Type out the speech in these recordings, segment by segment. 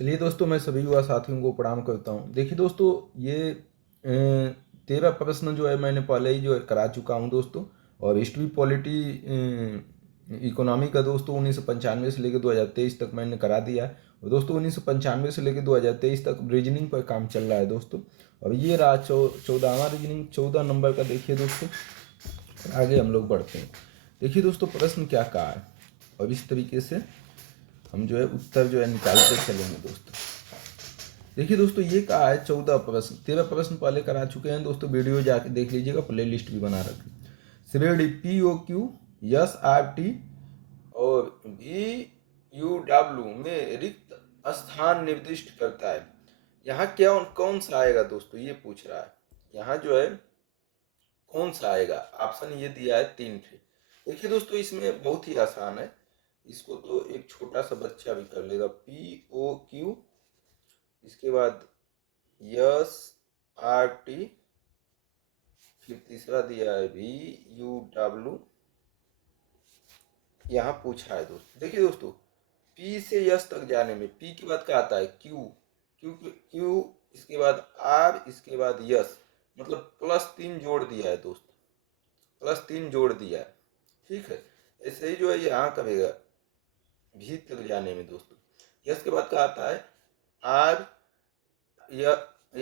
चलिए दोस्तों, मैं सभी युवा साथियों को प्रणाम करता हूँ। देखिए दोस्तों, ये 13 प्रश्न जो है मैंने पहले ही जो है करा चुका हूँ दोस्तों। और हिस्ट्री पॉलिटी इकोनॉमी का दोस्तों 1995 से लेकर 2023 तक मैंने करा दिया है। और दोस्तों 1995 से लेकर 2023 तक रीजनिंग पर काम चल रहा है दोस्तों। और ये रहा 14वां रीजनिंग, 14 नंबर का। देखिए दोस्तों, आगे हम लोग बढ़ते हैं। देखिए दोस्तों, प्रश्न क्या कहा है और इस तरीके से हम जो है उत्तर जो है निकालते चलेंगे दोस्तों। देखिए दोस्तों, ये कहा है 14 प्रश्न, 13 प्रश्न पहले करा चुके हैं दोस्तों। वीडियो जाके देख लीजिएगा, प्ले लिस्ट भी बना रखी। श्रेणी POQ, SRT और VUW में रिक्त स्थान निर्दिष्ट करता है। यहाँ क्या कौन सा आएगा दोस्तों, ये पूछ रहा है। यहाँ जो है कौन सा आएगा, ऑप्शन ये दिया है 3 थे। देखिए दोस्तों, इसमें बहुत ही आसान है, इसको तो एक छोटा सा बच्चा भी कर लेगा। POQ, इसके बाद SRT, फिर तीसरा दिया है VUW। यहाँ पूछा है दोस्तों। देखिए दोस्तों, P से S तक जाने में P के बाद क्या आता है Q, इसके बाद R, इसके बाद S, मतलब +3 जोड़ दिया है दोस्तों, +3 जोड़ दिया है। ठीक है, ऐसे ही जो है यहाँ करेगा V तक जाने में दोस्तों। S के बाद क्या आता है R,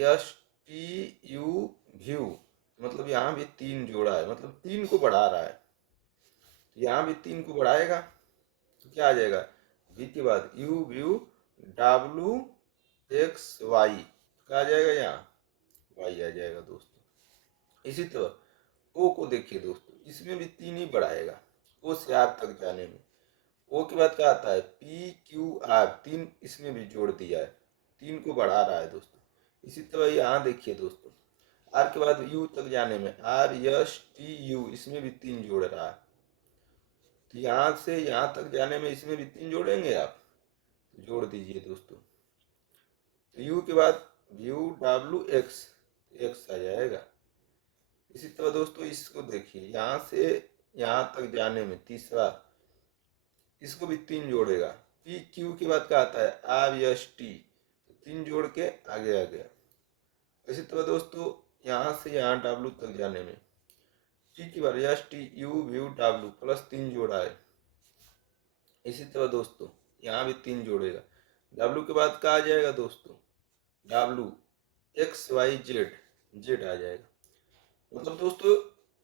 STU, व्यू, मतलब यहाँ भी 3 जोड़ा है, मतलब 3 को बढ़ा रहा है। यहाँ भी 3 को बढ़ाएगा तो क्या आ जाएगा, V के बाद U, view, W, X, Y, क्या आ जाएगा, यहाँ Y आ जाएगा दोस्तों। इसी तरह O को देखिए दोस्तों, इसमें भी 3 ही बढ़ाएगा, O से R तक जाने में। O के बाद क्या आता है PQR, 3 इसमें भी जोड़ दिया है, 3 को बढ़ा रहा है दोस्तों। इसी तरह यहाँ देखिए दोस्तों, R के बाद U तक जाने में RSTU, इसमें भी 3 जोड़ रहा है। तो यहाँ से यहाँ तक जाने में इसमें भी 3 जोड़ेंगे आप, तो जोड़ दीजिए दोस्तों। तो U के बाद VUWX, X आ जाएगा। इसी तरह दोस्तों इसको देखिए, यहाँ से यहाँ तक जाने में तीसरा, इसको भी 3 जोड़ेगा। PQ के बाद क्या आता है RST, तो 3 जोड़ के आगे आ गया। इसी तरह दोस्तों यहाँ से यहाँ W तक जाने में T की बार STU, VUW, +3 जोड़ा है। इसी तरह दोस्तों यहाँ भी 3 जोड़ेगा। W के बाद क्या आ जाएगा दोस्तों, W, X, Y, Z, Z आ जाएगा। मतलब दोस्तों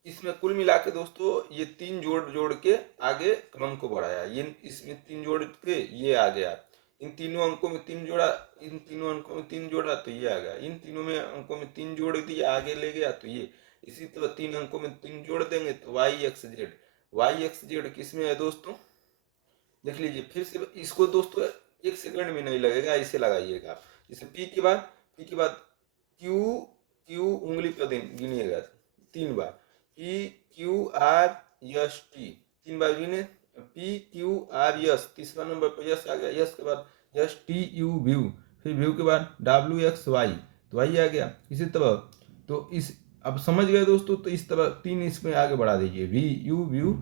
इसमें कुल मिला के दोस्तों ये 3 जोड़ के आगे क्रम को बढ़ाया। ये इसमें 3 जोड़ के ये आ गया, इन तीनों अंकों में 3 जोड़ा, इन तीनों अंकों में 3 जोड़ा तो ये आ गया, इन तीनों में अंकों में 3 जोड़ दिया, आगे ले गया तो ये। इसी तरह 3 अंकों में 3 जोड़ देंगे तो Y, X, Z। Y, X, Z किस में है दोस्तों, देख लीजिए फिर से। इसको दोस्तों 1 सेकंड भी नहीं लगेगा, इसे लगाइएगा। जैसे P के बाद Q उंगली पर गिनिएगा 3 बार, PQRST 3 बार गिने, PQRS, तीसरा नंबर पर यस आ गया। यस के बाद STU, व्यू, फिर व्यू के बाद WXY, तो वाई आ गया। इसी तरह तो इस, अब समझ गए दोस्तों, तो इस तरह 3 इसमें आगे बढ़ा दीजिए, VU, व्यू,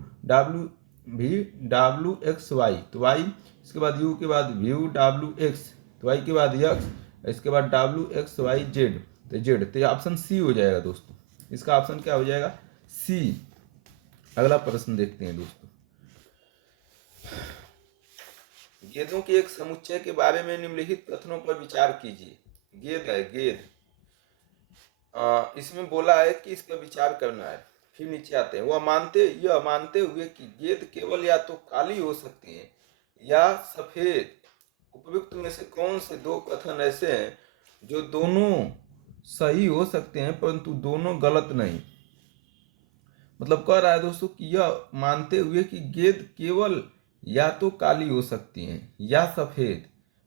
WXY, तो Y, इसके बाद U के बाद VUWX, तो Y के बाद X, इसके बाद WXYZ, तो Z, तो ऑप्शन C हो जाएगा दोस्तों। इसका ऑप्शन क्या हो जाएगा, C। अगला प्रश्न देखते हैं दोस्तों। गेंदों के एक समुच्चय के बारे में निम्नलिखित कथनों पर विचार कीजिए। गेंद है, गेंद, इसमें बोला है कि इस पर विचार करना है। फिर नीचे आते हैं, यह मानते हुए कि गेंद केवल या तो काली हो सकती है या सफेद, उपयुक्त में से कौन से 2 कथन ऐसे हैं जो दोनों सही हो सकते हैं परंतु दोनों गलत नहीं। मतलब कह रहा है दोस्तों कि यह मानते हुए कि गेंद केवल या तो काली हो सकती है या सफेद,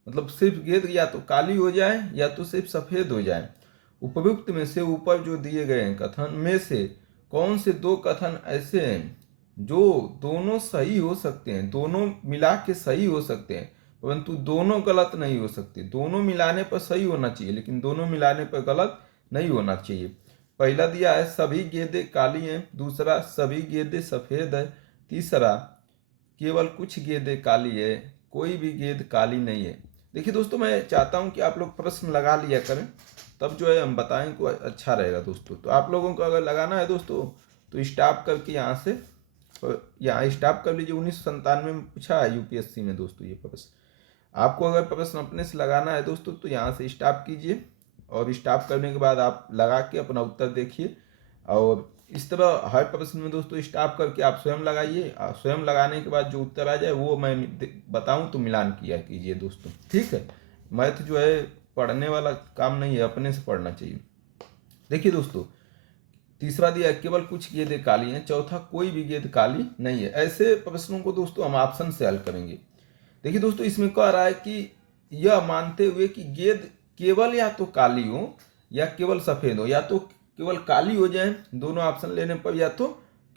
मतलब सिर्फ गेंद या तो काली हो जाए या तो सिर्फ सफेद हो जाए, उपयुक्त में से ऊपर जो दिए गए हैं कथन में से कौन से 2 कथन ऐसे हैं जो दोनों सही हो सकते हैं, दोनों मिला के सही हो सकते हैं परंतु दोनों गलत नहीं हो सकते। दोनों मिलाने पर सही होना चाहिए लेकिन दोनों मिलाने पर गलत नहीं होना चाहिए। पहला दिया है सभी गेंदें काली हैं, दूसरा सभी गेंदें सफेद है, तीसरा केवल कुछ गेंदें काली है, कोई भी गेंद काली नहीं है। देखिए दोस्तों, मैं चाहता हूं कि आप लोग प्रश्न लगा लिया करें, तब जो है हम बताएं को अच्छा रहेगा दोस्तों। तो आप लोगों को अगर लगाना है दोस्तों तो स्टॉप करके यहाँ से, यहाँ स्टॉप कर लीजिए। 1997 में पूछा है यूपीएससी में दोस्तों ये प्रश्न। आपको अगर प्रश्न अपने से लगाना है दोस्तों तो यहाँ से स्टॉप कीजिए, और स्टॉप करने के बाद आप लगा के अपना उत्तर देखिए। और इस तरह हर प्रश्न में दोस्तों स्टॉप करके आप स्वयं लगाइए। स्वयं लगाने के बाद जो उत्तर आ जाए वो मैं बताऊं तो मिलान किया कीजिए दोस्तों, ठीक है। मैथ जो है पढ़ने वाला काम नहीं है, अपने से पढ़ना चाहिए। देखिए दोस्तों, तीसरा दिया है केवल कुछ गेंदें काली हैं। चौथा, कोई भी गेंद काली नहीं है। ऐसे प्रश्नों को दोस्तों हम ऑप्शन से हल करेंगे। देखिए दोस्तों, इसमें कह रहा है कि यह मानते हुए कि गेंद केवल या तो काली हो या केवल सफेद हो, या तो केवल काली हो जाए दोनों ऑप्शन लेने पर, या तो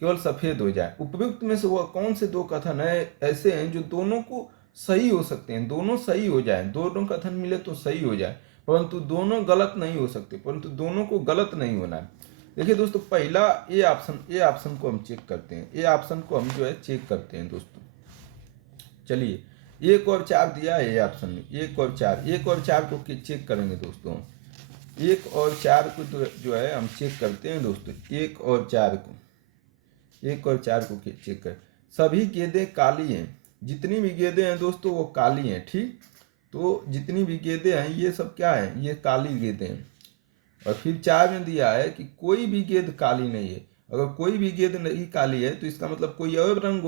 केवल सफेद हो जाए। उपयुक्त में से वह कौन से दो कथन है ऐसे हैं जो दोनों को सही हो सकते हैं? दोनों सही हो जाए, दोनों कथन मिले तो सही हो जाए, परंतु दोनों गलत नहीं हो सकते, परंतु दोनों को गलत नहीं होना है। देखिए दोस्तों, पहला ए ऑप्शन को हम चेक करते हैं। ए ऑप्शन को हम जो है चेक करते हैं दोस्तों। चलिए, 1 और 4 दिया है ए ऑप्शन में। 1 और 4 को चेक करेंगे दोस्तों। 1 और 4 को जो है हम चेक करते हैं दोस्तों। 1 और 4 को चेक करें। सभी गेंदें काली हैं। जितनी भी गेंदें हैं दोस्तों वो काली हैं, ठीक। तो जितनी भी गेंदें हैं ये सब क्या है? ये काली गेंदें हैं। और फिर 4 में दिया है कि कोई भी गेंद काली नहीं है। अगर कोई भी गेंद नहीं काली है तो इसका मतलब कोई और रंग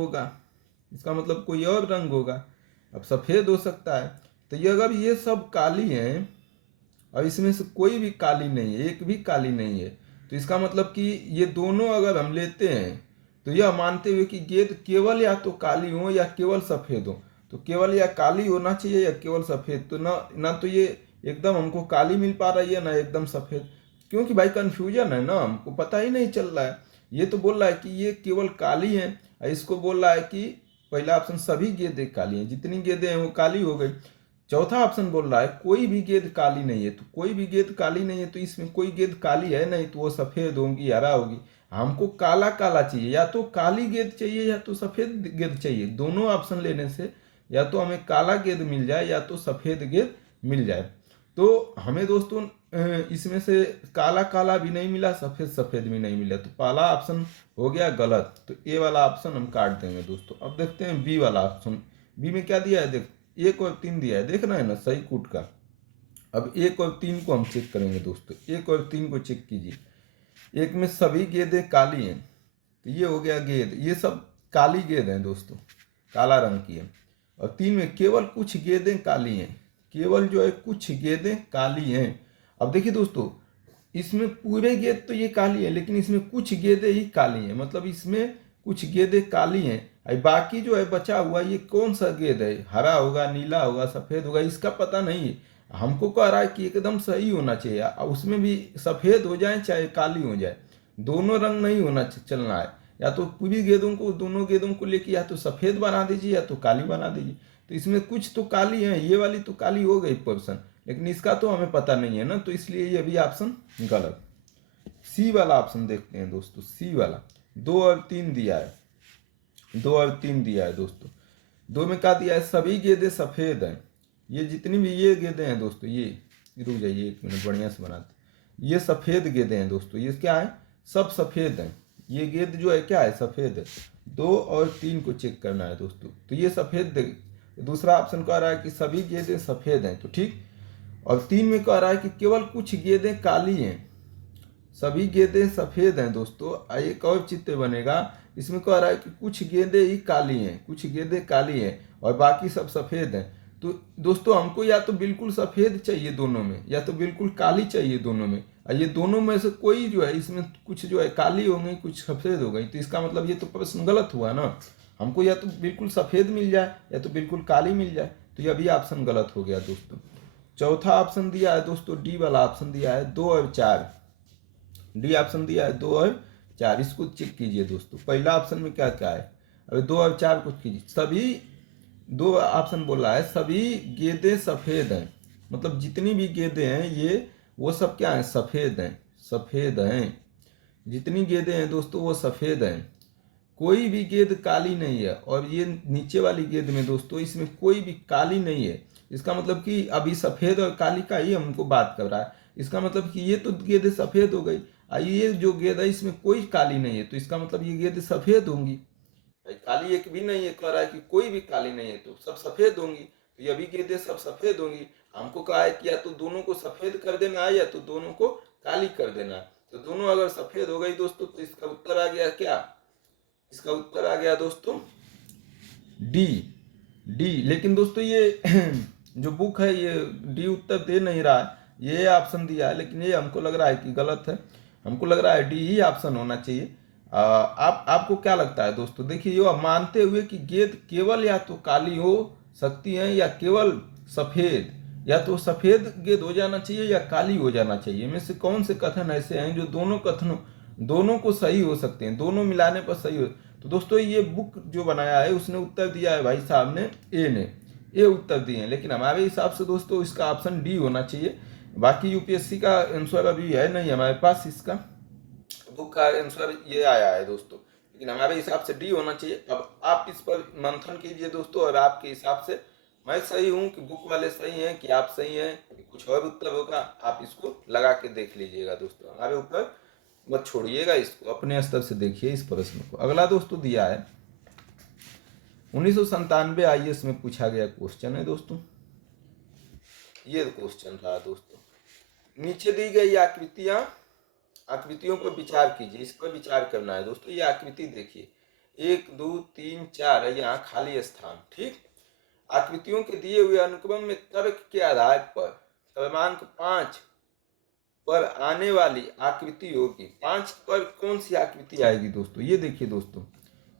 होगा, अब सफ़ेद हो सकता है। तो ये अगर ये सब काली हैं और इसमें से कोई भी काली नहीं है, एक भी काली नहीं है, तो इसका मतलब कि ये दोनों अगर हम लेते हैं तो यह मानते हुए कि गेंद केवल या तो काली हो या केवल सफ़ेद हो, तो केवल या काली होना चाहिए या केवल सफ़ेद। तो ना तो ये एकदम हमको काली मिल पा रही है ना एकदम सफ़ेद, क्योंकि भाई कन्फ्यूजन है ना, हमको पता ही नहीं चल रहा है। ये तो बोल रहा है कि ये केवल काली है, इसको बोल रहा है कि पहला ऑप्शन सभी गेंदें काली हैं, जितनी गेंदें हैं वो काली हो गई। चौथा ऑप्शन बोल रहा है कोई भी गेंद काली नहीं है, तो कोई भी गेंद काली नहीं है तो इसमें कोई गेंद काली है नहीं, तो वो सफ़ेद होगी, हरा होगी। हमको काला काला चाहिए, या तो काली गेंद चाहिए या तो सफ़ेद गेंद चाहिए। दोनों ऑप्शन लेने से या तो हमें काला गेंद मिल जाए या तो सफ़ेद गेंद मिल जाए। तो हमें दोस्तों इसमें से काला काला भी नहीं मिला, सफ़ेद सफ़ेद भी नहीं मिला, तो पहला ऑप्शन हो गया गलत। तो ए वाला ऑप्शन हम काट देंगे दोस्तों। अब देखते हैं बी वाला ऑप्शन। बी में क्या दिया है? देख, 1 और 3 दिया है, देखना है ना सही कूट का। अब 1 और 3 को हम चेक करेंगे दोस्तों। 1 और 3 को चेक कीजिए। 1 में सभी गेंदें काली हैं, तो ये हो गया गेंद, ये सब काली गेंद हैं दोस्तों, काला रंग की है। और 3 में केवल कुछ गेंदें काली हैं, केवल जो है कुछ गेंदें काली हैं। अब देखिए दोस्तों, इसमें पूरे गेंद तो ये काली है, लेकिन इसमें कुछ गेंदें ही काली हैं, मतलब इसमें कुछ गेंदें काली हैं। बाकी जो है बचा हुआ ये कौन सा गेंद है? हरा होगा, नीला होगा, सफ़ेद होगा, इसका पता नहीं है। हमको कह रहा है कि एकदम सही होना चाहिए, उसमें भी सफ़ेद हो जाए चाहे काली हो जाए, दोनों रंग नहीं होना चलना है। या तो पूरी गेंदों को, दोनों गेंदों को लेके या तो सफ़ेद बना दीजिए या तो काली बना दीजिए। तो इसमें कुछ तो काली है, ये वाली तो काली हो गई पोर्सन, लेकिन इसका तो हमें पता नहीं है ना, तो इसलिए ये भी ऑप्शन गलत। सी वाला ऑप्शन देखते हैं दोस्तों। सी वाला 2 और 3 दिया है, 2 और 3 दिया है दोस्तों। 2 में क्या दिया है? सभी गेंदें सफ़ेद हैं। ये जितनी भी ये गेंदें हैं दोस्तों, ये रुक जाइए 1 मिनट, बढ़िया से बनाते। ये सफ़ेद गेंदें हैं दोस्तों, ये क्या है? सब सफ़ेद हैं। ये गेंद जो है क्या है? सफ़ेद है। 2 और 3 को चेक करना है दोस्तों, तो ये सफ़ेद। दूसरा ऑप्शन कह रहा है कि सभी गेंदें सफ़ेद हैं, तो ठीक। और 3 में कह रहा है कि केवल कुछ गेंदें काली हैं, सभी गेंदें सफ़ेद हैं दोस्तों। एक और चित्र बनेगा, इसमें कह रहा है कि कुछ गेंदें ही काली हैं, कुछ गेंदें काली हैं और बाकी सब सफ़ेद हैं। तो दोस्तों हमको या तो बिल्कुल सफ़ेद चाहिए दोनों में, या तो बिल्कुल काली चाहिए दोनों में। और ये दोनों में से कोई जो है, इसमें कुछ जो है काली हो गई, कुछ सफ़ेद हो गई, तो इसका मतलब ये तो प्रश्न गलत हुआ ना। हमको या तो बिल्कुल सफ़ेद मिल जाए या तो बिल्कुल काली मिल जाए, तो यह भी ऑप्शन गलत हो गया दोस्तों। चौथा ऑप्शन दिया है दोस्तों, डी वाला ऑप्शन दिया है 2 और 4। डी ऑप्शन दिया है 2 और 4, इसको चेक कीजिए दोस्तों। पहला ऑप्शन में क्या क्या है? अभी 2 और 4 को कीजिए। सभी 2 ऑप्शन बोला है सभी गेंदें सफ़ेद हैं, मतलब जितनी भी गेंदें हैं ये वो सब क्या हैं? सफ़ेद हैं, सफ़ेद हैं। जितनी गेंदें हैं दोस्तों वो सफ़ेद हैं, कोई भी गेंद काली नहीं है। और ये नीचे वाली गेंद में दोस्तों, इसमें कोई भी काली नहीं है, इसका मतलब कि अभी सफेद और काली का ही हमको बात कर रहा है। इसका मतलब कि ये तो गेंदें सफेद हो गई, ये जो गेंद है इसमें कोई काली नहीं है, तो इसका मतलब ये गेंद सफेद होंगी। भाई काली एक भी नहीं है, कह रहा है कि कोई भी काली नहीं है, तो सब सफेद होंगी, तो ये भी गेंदें सब सफेद होंगी। हमको कहा है कि या तो दोनों को सफेद कर देना है या तो दोनों को काली कर देना है। तो दोनों अगर सफेद हो गई दोस्तों तो इसका उत्तर आ गया क्या? इसका उत्तर आ गया दोस्तों डी। डी। लेकिन दोस्तों ये जो बुक है ये डी उत्तर दे नहीं रहा है, ये ऑप्शन दिया है, लेकिन ये हमको लग रहा है कि गलत है। हमको लग रहा है डी ही ऑप्शन होना चाहिए। आपको क्या लगता है दोस्तों? देखिए ये मानते हुए कि गेंद केवल या तो काली हो सकती है या केवल सफेद, या तो सफेद गेंद हो जाना चाहिए या काली हो जाना चाहिए, इनमें से कौन से कथन ऐसे हैं जो दोनों को सही हो सकते हैं, दोनों मिलाने पर सही हो। तो दोस्तों ये बुक जो बनाया है उसने उत्तर दिया है भाई साहब ने ए उत्तर दिए हैं, लेकिन हमारे हिसाब से दोस्तों इसका ऑप्शन डी होना चाहिए। बाकी यूपीएससी का आंसर अभी है नहीं हमारे पास, इसका बुक का आंसर ये आया है दोस्तों, लेकिन हमारे हिसाब से डी होना चाहिए। अब आप इस पर मंथन कीजिए दोस्तों, और आपके हिसाब से मैं सही हूँ कि बुक वाले सही हैं कि आप सही हैं कि कुछ और उत्तर होगा, आप इसको लगा के देख लीजिएगा दोस्तों। हमारे ऊपर मत छोड़िएगा, इसको अपने स्तर से देखिए इस प्रश्न को। अगला दोस्तों दिया है 1997 आईएएस में पूछा गया क्वेश्चन है दोस्तों। ये क्वेश्चन रहा दोस्तों, नीचे दी गई आकृतियों पर विचार कीजिए, इस पर विचार करना है दोस्तों। ये आकृति देखिए 1 2 3 4 है, यहाँ खाली स्थान, ठीक। आकृतियों के दिए हुए अनुक्रम में तर्क के आधार पर क्रमांक 5 पर आने वाली आकृति होगी। 5 पर कौन सी आकृति आएगी दोस्तों? ये देखिए दोस्तों,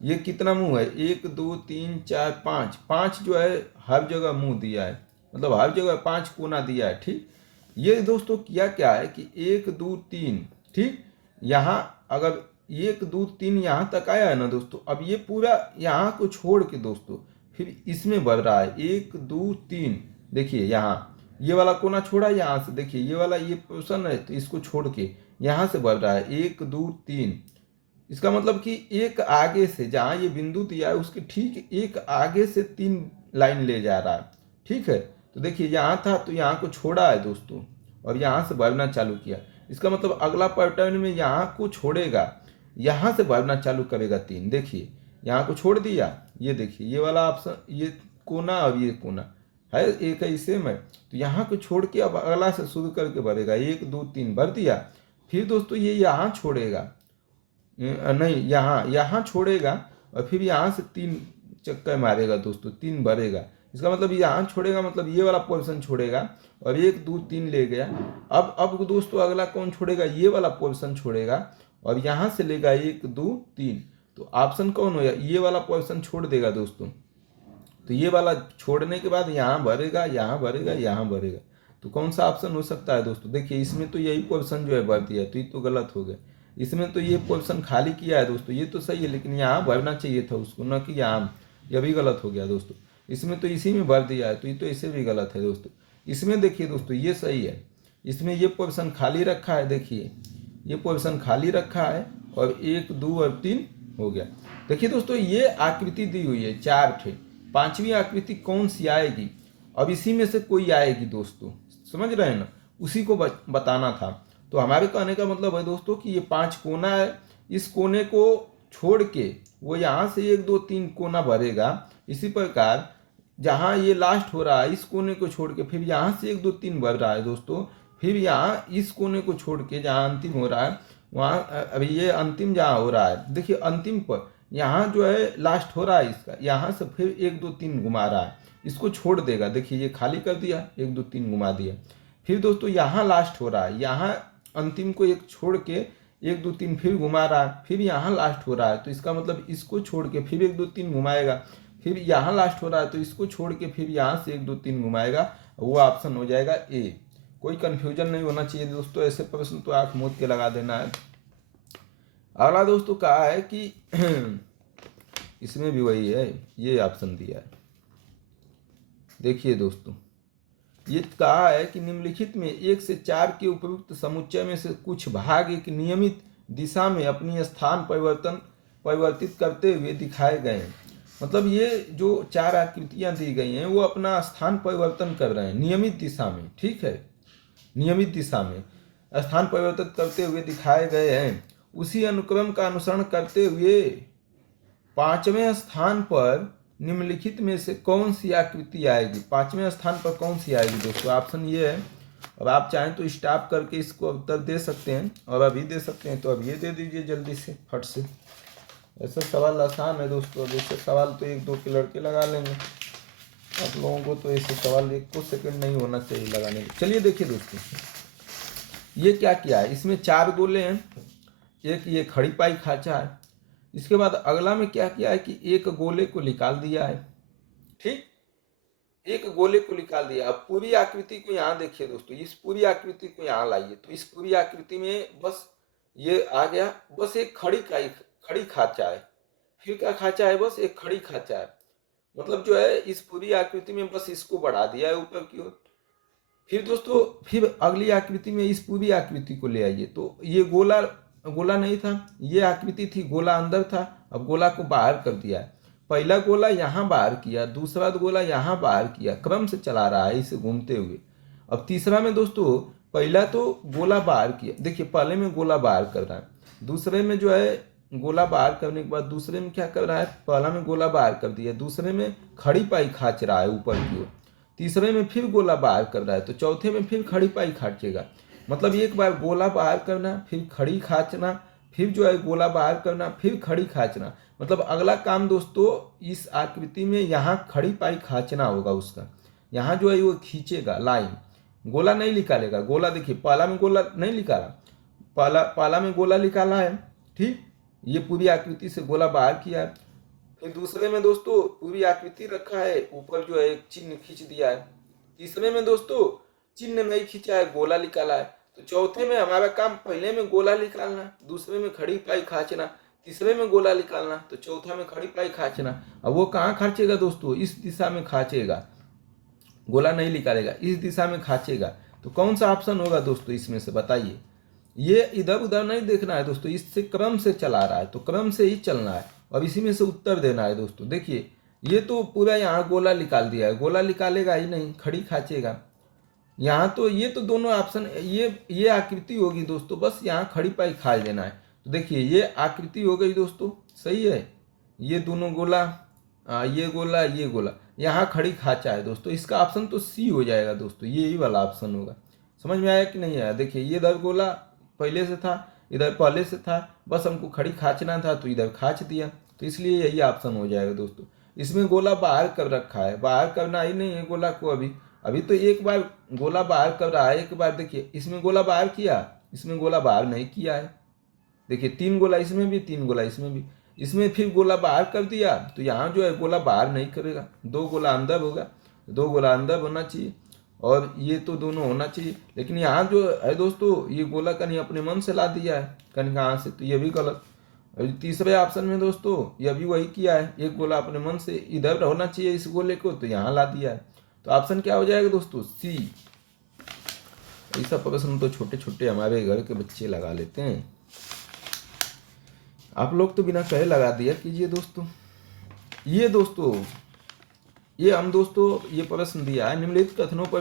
ये कितना मुंह है? 1 2 3 4 5, 5 जो है हर जगह मुंह दिया है, मतलब हर जगह 5 कोना दिया है, ठीक। ये दोस्तों किया क्या है कि 1 2 3, ठीक, यहाँ अगर 1 2 3 यहाँ तक आया है ना दोस्तों, अब ये पूरा यहाँ को छोड़ के दोस्तों फिर इसमें बढ़ रहा है 1 2 3। देखिए यहाँ ये वाला कोना छोड़ा, यहाँ से देखिए ये वाला ये पोर्शन है तो इसको छोड़ के यहाँ से बढ़ रहा है 1 2 3। इसका मतलब कि एक आगे से जहाँ ये बिंदु दिया है उसके ठीक एक आगे से 3 लाइन ले जा रहा है, ठीक है। तो देखिए यहाँ था तो यहाँ को छोड़ा है दोस्तों और यहाँ से बढ़ना चालू किया। इसका मतलब अगला पैटर्न में यहाँ को छोड़ेगा, यहाँ से बढ़ना चालू करेगा 3। देखिए यहाँ को छोड़ दिया, ये देखिए ये वाला ऑप्शन, ये कोना और ये कोना है एक ही सेम है, तो यहाँ को छोड़ के अब अगला से शुरू करके बढ़ेगा 1 2 3 भर दिया। फिर दोस्तों ये यहाँ छोड़ेगा, नहीं यहाँ छोड़ेगा और फिर यहाँ से 3 चक्कर मारेगा दोस्तों, 3 भरेगा। इसका मतलब यहाँ छोड़ेगा, मतलब ये वाला पोर्शन छोड़ेगा और 1 2 3 ले गया। अब दोस्तों अगला कौन छोड़ेगा? ये वाला पोर्शन छोड़ेगा और यहाँ से लेगा 1 2 3। तो ऑप्शन कौन होगा? ये वाला पोर्शन छोड़ देगा दोस्तों, तो ये वाला छोड़ने के बाद यहाँ भरेगा, यहाँ भरेगा, यहाँ भरेगा। तो कौन सा ऑप्शन हो सकता है दोस्तों? देखिए इसमें तो यही पोर्शन जो है भर दिया, तो ये तो गलत हो गया। इसमें तो ये पोर्शन खाली किया है दोस्तों, ये तो सही है, लेकिन यहाँ भरना चाहिए था उसको, न कि यहाँ, यह भी गलत हो गया दोस्तों। इसमें तो इसी में भर दिया है, तो ये तो इसे भी गलत है दोस्तों। इसमें देखिए दोस्तों ये सही है, इसमें ये पोर्शन खाली रखा है, देखिए ये पोर्शन खाली रखा है और 1 2 और 3 हो गया। देखिए दोस्तों ये आकृति दी हुई है 4 ठे, 5वीं आकृति कौन सी आएगी? अब इसी में से कोई आएगी दोस्तों, समझ रहे हैं ना, उसी को बताना था। तो हमारे कहने का मतलब है दोस्तों कि ये 5 कोना है, इस कोने को छोड़ के वो यहाँ से 1 2 3 कोना भरेगा। इसी प्रकार जहाँ ये लास्ट हो रहा है इस कोने को छोड़ के फिर यहाँ से 1 2 3 भर रहा है दोस्तों। फिर यहाँ इस कोने को छोड़ के जहाँ अंतिम हो रहा है वहाँ, अभी ये अंतिम जहाँ हो रहा है, देखिए अंतिम पर यहाँ जो है लास्ट हो रहा है इसका, यहाँ से फिर 1 2 3 घुमा रहा है, इसको छोड़ देगा। देखिए ये खाली कर दिया, 1 2 3 घुमा दिया। फिर दोस्तों यहाँ लास्ट हो रहा है, यहाँ अंतिम को एक छोड़ के 1 2 3 फिर घुमा रहा है, फिर यहाँ लास्ट हो रहा है, तो इसका मतलब इसको छोड़ के फिर 1 2 3 घुमाएगा, फिर यहाँ लास्ट हो रहा है तो इसको छोड़ के फिर यहाँ से 1 2 3 घुमाएगा, वो ऑप्शन हो जाएगा ए। कोई कंफ्यूजन नहीं होना चाहिए दोस्तों, ऐसे प्रश्न तो आँख मूंद के लगा देना है। अगला दोस्तों कहा है कि इसमें भी वही है, ये ऑप्शन दिया है। देखिए दोस्तों ये कहा है कि निम्नलिखित में 1 से 4 के उपयुक्त समुच्चय में से कुछ भाग एक नियमित दिशा में अपनी स्थान परिवर्तित करते हुए दिखाए गए हैं। मतलब ये जो 4 आकृतियां दी गई हैं वो अपना स्थान परिवर्तन कर रहे हैं नियमित दिशा में, ठीक है, नियमित दिशा में स्थान परिवर्तित करते हुए दिखाए गए हैं। उसी अनुक्रम का अनुसरण करते हुए 5वें स्थान पर निम्नलिखित में से कौन सी आकृति आएगी? 5वें स्थान पर कौन सी आएगी दोस्तों? ऑप्शन ये है। अब आप चाहें तो स्टॉप करके इसको उत्तर दे सकते हैं और अभी दे सकते हैं, तो अब ये दे दीजिए जल्दी से, फट से। ऐसा सवाल आसान है दोस्तों, अब ऐसे सवाल तो 1-2 के लड़के लगा लेंगे, आप लोगों को तो ऐसे सवाल 1 सेकंड नहीं होना चाहिए लगाने में। चलिए देखिए दोस्तों, ये क्या किया है, इसमें 4 गोले हैं, एक ये खड़ी पाई खाचा है। इसके बाद अगला में क्या किया है कि एक गोले को निकाल दिया है, ठीक, एक गोले को निकाल दिया। अब पूरी आकृति को यहाँ देखिए दोस्तों, इस पूरी आकृति को यहाँ लाइए, तो इस पूरी आकृति में बस ये आ गया, बस एक खड़ी खाचा है। फिर क्या खाचा है? बस एक खड़ी खाचा है। मतलब जो है इस पूरी आकृति में बस इसको बढ़ा दिया है ऊपर की ओर। फिर दोस्तों फिर अगली आकृति में इस पूरी आकृति को ले आइए, तो ये गोला नहीं था, ये आकृति थी, गोला अंदर था, अब गोला को बाहर कर दिया है। पहला गोला यहाँ बाहर किया, दूसरा गोला यहाँ बाहर किया, क्रम से चला रहा है इसे घूमते हुए। अब तीसरा में दोस्तों पहला तो गोला बाहर किया, देखिए पहले में गोला बाहर कर रहा है, दूसरे में जो है गोला बाहर करने के बाद दूसरे में क्या कर रहा है, पहला में गोला बाहर कर दिया, दूसरे में खड़ी पाई खाच रहा है ऊपर की ओर, तीसरे में फिर गोला बाहर कर रहा है, तो चौथे में फिर खड़ी पाई खाचेगा। मतलब एक बार गोला बाहर करना, फिर खड़ी खाचना, फिर जो है गोला बाहर करना, फिर खड़ी खाचना। मतलब अगला काम दोस्तों इस आकृति में यहाँ खड़ी पाई खाचना होगा उसका, यहाँ जो है वो खींचेगा लाइन, गोला नहीं निकालेगा। गोला देखिए पहला में गोला नहीं निकाला, पहला में गोला निकाला है, ठीक, ये पूरी आकृति से गोला बाहर किया है। फिर दूसरे में दोस्तों पूरी आकृति रखा है, ऊपर जो है एक चिन्ह खींच दिया है। तीसरे में दोस्तों चिन्ह नहीं खींचा है, गोला निकाला है। तो चौथे में हमारा काम पहले में गोला निकालना, दूसरे में खड़ी पाई खाचना, तीसरे में गोला निकालना, तो चौथा में खड़ी पाई खाचना। अब वो कहाँ खाचेगा दोस्तों? इस दिशा में खाचेगा, गोला नहीं निकालेगा, इस दिशा में खाचेगा। तो कौन सा ऑप्शन होगा दोस्तों इसमें से बताइए? ये इधर उधर नहीं देखना है दोस्तों, इससे क्रम से चला रहा है, तो क्रम से ही चलना है। अब इसी में से उत्तर देना है दोस्तों। देखिए ये तो पूरा यहाँ गोला निकाल दिया है, गोला निकालेगा ही नहीं, खड़ी खाचेगा। यहाँ तो ये तो दोनों ऑप्शन, ये आकृति होगी दोस्तों, बस यहाँ खड़ी पाई खाच देना है। तो देखिए ये आकृति हो गई दोस्तों, सही है, ये दोनों गोला, ये गोला, यहाँ खड़ी खाचा है दोस्तों। इसका ऑप्शन तो सी हो जाएगा दोस्तों, यही वाला ऑप्शन होगा। समझ में आया कि नहीं आया? देखिए ये इधर गोला पहले से था, इधर पहले से था, बस हमको खड़ी खाचना था तो इधर खाच दिया, तो इसलिए यही ऑप्शन हो जाएगा दोस्तों। इसमें गोला बाहर कर रखा है, बाहर करना ही नहीं है गोला को, अभी तो एक बार गोला बाहर कर रहा है, एक बार देखिए इसमें गोला बाहर किया, इसमें गोला बाहर नहीं किया है। देखिए 3 गोला इसमें भी, 3 गोला इसमें भी, इसमें फिर गोला बाहर कर दिया, तो यहाँ जो है गोला बाहर नहीं करेगा, 2 गोला अंदर होगा, 2 गोला अंदर होना चाहिए, और ये तो दोनों होना चाहिए। लेकिन यहाँ जो है दोस्तों ये गोला कहीं अपने मन से ला दिया है, कहीं कहाँ से, तो ये भी गलत। तीसरे ऑप्शन में दोस्तों ये भी वही किया है, एक गोला अपने मन से इधर होना चाहिए इस गोले को, तो यहाँ ला दिया है। तो ऑप्शन क्या हो जाएगा दोस्तों? सी। ऐसा प्रश्न तो छोटे छोटे हमारे घर के बच्चे लगा लेते हैं, आप लोग तो बिना कहे लगा दिया कीजिए दोस्तों। ये दोस्तों ये हम दोस्तों ये प्रश्न दिया है, निम्नलिखित कथनों पर